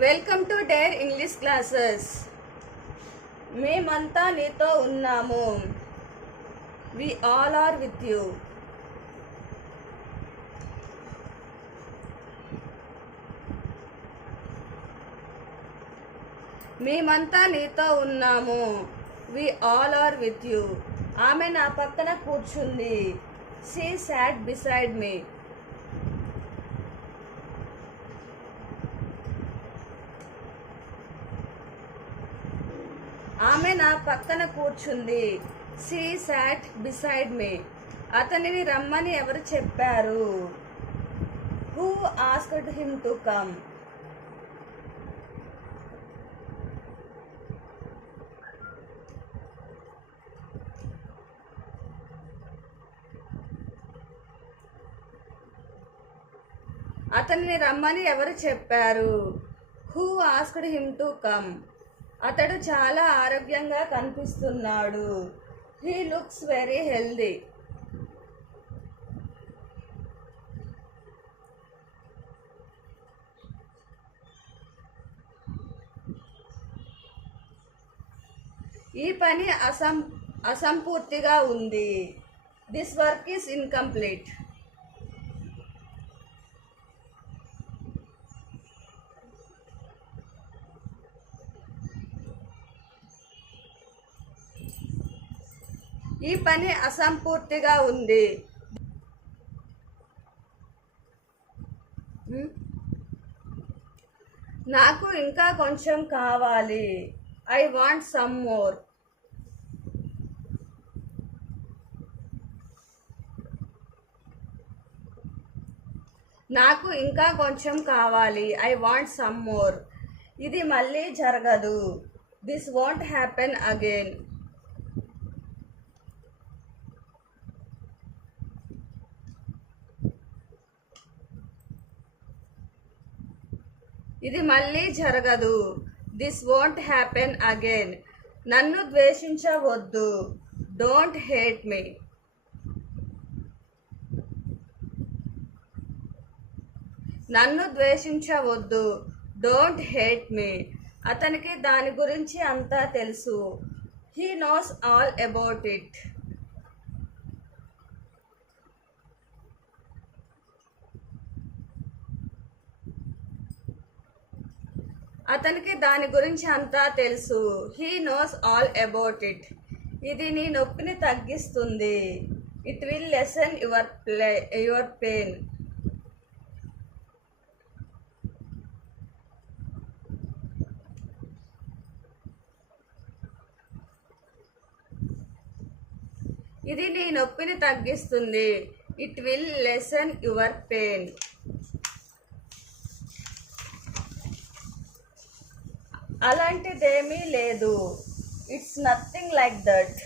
Welcome to dare English classes. మేమంతా నీతో ఉన్నాము. We all are with you. మేమంతా నీతో ఉన్నాము. We all are with you. ఆమె నా పక్కన కూర్చుంది. She sat beside me. ఆమె నా పక్కన కూర్చుంది. She sat beside me. అతనిని రమ్మని ఎవరు చెప్పారు? Who asked him to come. అతనిని రమ్మని ఎవరు చెప్పారు? Who asked him to come. అతడు చాలా ఆరోగ్యంగా కనిపిస్తున్నాడు. He looks very healthy. ఈ పని అసంపూర్తిగా ఉంది. This work is incomplete. ఈ పని అసంపూర్తిగా ఉంది. నాకు ఇంకా కొంచెం కావాలి. I want some more. నాకు ఇంకా కొంచెం కావాలి. I want some more. ఇది మళ్ళీ జరగదు. This won't happen again. ఇది మళ్ళీ జరగదు. This won't happen again. నన్ను ద్వేషించవద్దు. Don't hate me. నన్ను ద్వేషించవద్దు. Don't hate me. అతనికి దాని గురించి అంతా తెలుసు. He knows all about it. అతనికి దాని గురించి అంతా తెలుసు. He knows all about it. ఇది నీ నొప్పిని తగ్గిస్తుంది. It will lesson your pain. ఇది నీ నొప్పిని తగ్గిస్తుంది. It will lesson your pain. అలాంటిదేమీ లేదు. It's nothing like that.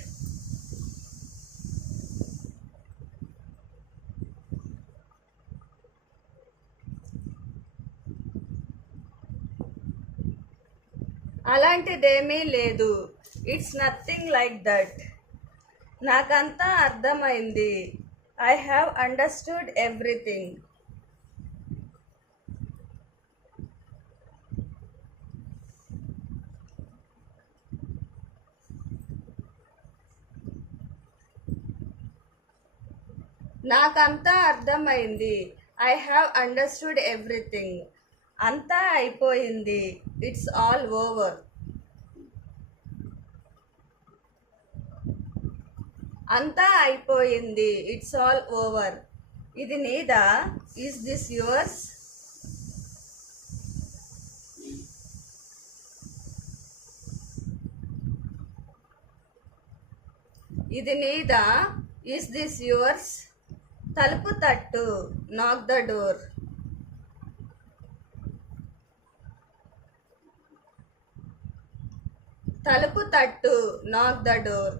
అలాంటిదేమీ లేదు. It's nothing like that. నాకంతా అర్థమైంది. I have understood everything. నాకంతా అర్థమైంది. I have understood everything. అంతా అయిపోయింది. It's all over. అంతా అయిపోయింది. It's all over. ఇది నీదా? Is this yours? ఇది నీదా? Is this yours? తలుపు తట్టు. నాక్ ద డోర్. తలుపు తట్టు. నాక్ ద డోర్.